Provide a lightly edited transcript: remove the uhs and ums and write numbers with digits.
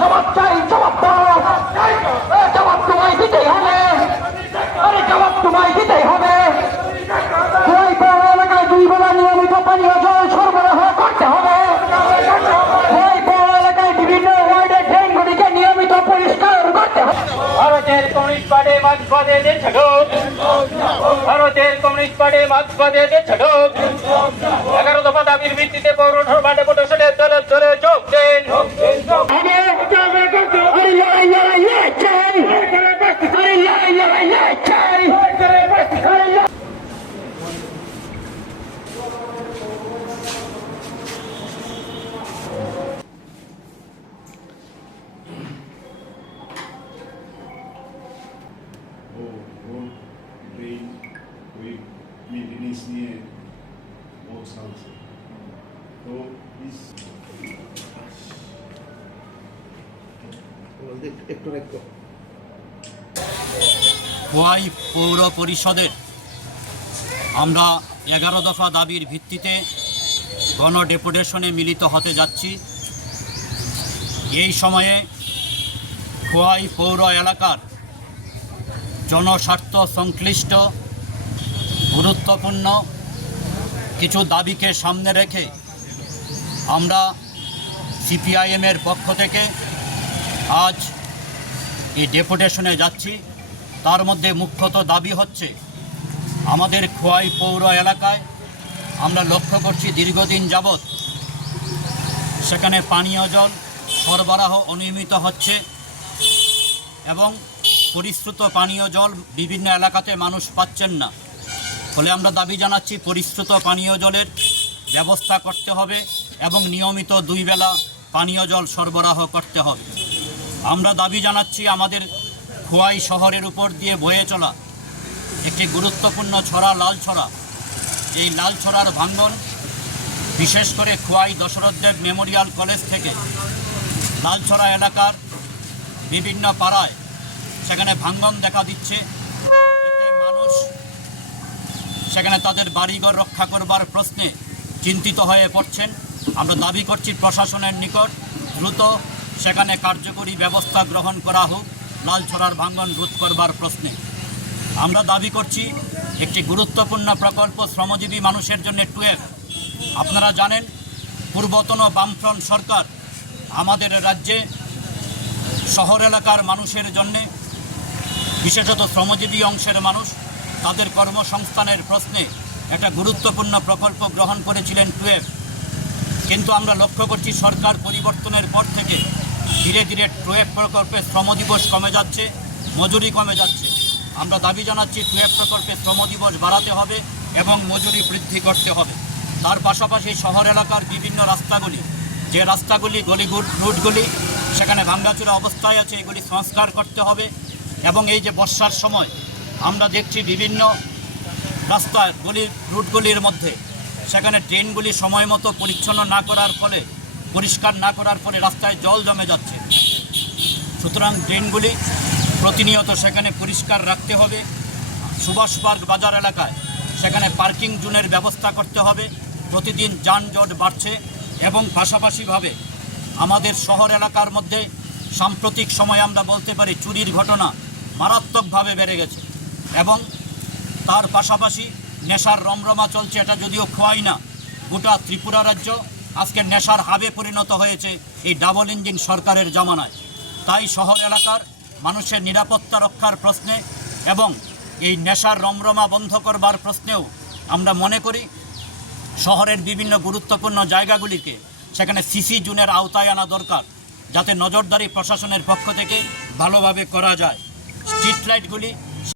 জবাব চাই, জবাব দাও। জবাব তোমায় দিতেই হবে, আরে জবাব তোমায় দিতেই হবে। খোয়াই পৌর এলাকায় 2 বেলা নিয়মিত পানীয় জল সরবরাহ করতে হবে। খোয়াই পৌর এলাকায় বিভিন্ন ওয়ার্ডের ড্রেনগুলিকে নিয়মিত পরিষ্কার করতে হবে। ভারতের কমিউনিস্ট পার্টি মার্ক্সবাদে দেশ ছাড়ুক, ভারতের কমিউনিস্ট পার্টি মার্ক্সবাদে দেশ ছাড়ুক। 11 দফা দাবির ভিত্তিতে পৌরসভা ডেপুটেশনের দলে দলে যোগ দেন। कोई मेंटेनेंस नहीं है बहुत साल से, तो इस খোয়াই পৌর পরিষদের আমরা 11 দফা দাবির ভিত্তিতে গণ ডেপুটেশনে মিলিত হতে যাচ্ছি। এই সময়ে খোয়াই পৌর এলাকার জনস্বার্থ সংশ্লিষ্ট গুরুত্বপূর্ণ কিছু দাবিকে সামনে রেখে আমরা সিপিআইএমের পক্ষ থেকে আজ এই ডেপুটেশনে যাচ্ছি। তার মধ্যে মুখ্যত দাবি হচ্ছে আমাদের খোয়াই পৌর এলাকায় আমরা লক্ষ্য করছি দীর্ঘদিন যাবৎ সেখানে পানীয় জল সরবরাহ অনিয়মিত হচ্ছে এবং পরিশ্রুত পানীয় জল বিভিন্ন এলাকাতে মানুষ পাচ্ছেন না। ফলে আমরা দাবি জানাচ্ছি পরিশ্রুত পানীয় জলের ব্যবস্থা করতে হবে এবং নিয়মিত 2 বেলা পানীয় জল সরবরাহ করতে হবে। আমরা দাবি জানাচ্ছি আমাদের খোয়াই শহরের উপর দিয়ে বয়ে চলা একটি গুরুত্বপূর্ণ ছড়া লালছড়া, এই লালছড়ার ভাঙ্গন বিশেষ করে খোয়াই দশরথদেব মেমোরিয়াল কলেজ থেকে লালছড়া এলাকার বিভিন্ন পাড়ায় সেখানে ভাঙ্গন দেখা দিচ্ছে। এতে মানুষ সেখানে তাদের বাড়িঘর রক্ষা করবার প্রশ্নে চিন্তিত হয়ে পড়ছেন। আমরা দাবি করছি প্রশাসনের নিকট দ্রুত সেখানে কার্যকরী ব্যবস্থা গ্রহণ করা হোক লালছড়ার ভাঙ্গন রোধ করবার প্রশ্নে। আমরা দাবি করছি একটি গুরুত্বপূর্ণ প্রকল্প শ্রমজীবী মানুষের জন্য 12। আপনারা জানেন পূর্বতন বামফ্রন্ট সরকার আমাদের রাজ্যে শহর এলাকার মানুষের জন্যে বিশেষত শ্রমজীবী অংশের মানুষ তাদের কর্মসংস্থানের প্রশ্নে একটা গুরুত্বপূর্ণ প্রকল্প গ্রহণ করেছিলেন 12। কিন্তু আমরা লক্ষ্য করছি সরকার পরিবর্তনের পর থেকে ধীরে ধীরে 12 প্রকল্পে শ্রমদিবস কমে যাচ্ছে, মজুরি কমে যাচ্ছে। আমরা দাবি জানাচ্ছি 12 প্রকল্পে শ্রমদিবস বাড়াতে হবে এবং মজুরি বৃদ্ধি করতে হবে। তার পাশাপাশি শহর এলাকার বিভিন্ন রাস্তাগুলি, যে রাস্তাগুলি রুটগুলি সেখানে ভাঙ্গাচুরা অবস্থায় আছে, এগুলি সংস্কার করতে হবে। এবং এই যে বর্ষার সময় আমরা দেখছি বিভিন্ন রাস্তার রুটগুলির মধ্যে সেখানে ট্রেনগুলি সময় মতো পরিচ্ছন্ন না করার ফলে, পরিষ্কার না করার ফলে রাস্তায় জল জমে যাচ্ছে। সুতরাং ট্রেনগুলি প্রতিনিয়ত সেখানে পরিষ্কার রাখতে হবে। সুভাষ পার্ক বাজার এলাকায় সেখানে পার্কিং জোনের ব্যবস্থা করতে হবে। প্রতিদিন যানজট বাড়ছে এবং পাশাপাশিভাবে আমাদের শহর এলাকার মধ্যে সাম্প্রতিক সময়ে আমরা বলতে পারি চুরির ঘটনা মারাত্মকভাবে বেড়ে গেছে এবং তার পাশাপাশি নেশার রমরমা চলছে। এটা যদিও খোয়াই না, গোটা ত্রিপুরা রাজ্য আজকে নেশার হাবে পরিণত হয়েছে এই ডাবল ইঞ্জিন সরকারের জামানায়। তাই শহর এলাকার মানুষের নিরাপত্তা রক্ষার প্রশ্নে এবং এই নেশার রমরমা বন্ধ করবার প্রশ্নেও আমরা মনে করি শহরের বিভিন্ন গুরুত্বপূর্ণ জায়গাগুলিকে সেখানে সিসি জোনের আওতায় আনা দরকার, যাতে নজরদারি প্রশাসনের পক্ষ থেকে ভালোভাবে করা যায়। স্ট্রিট লাইটগুলি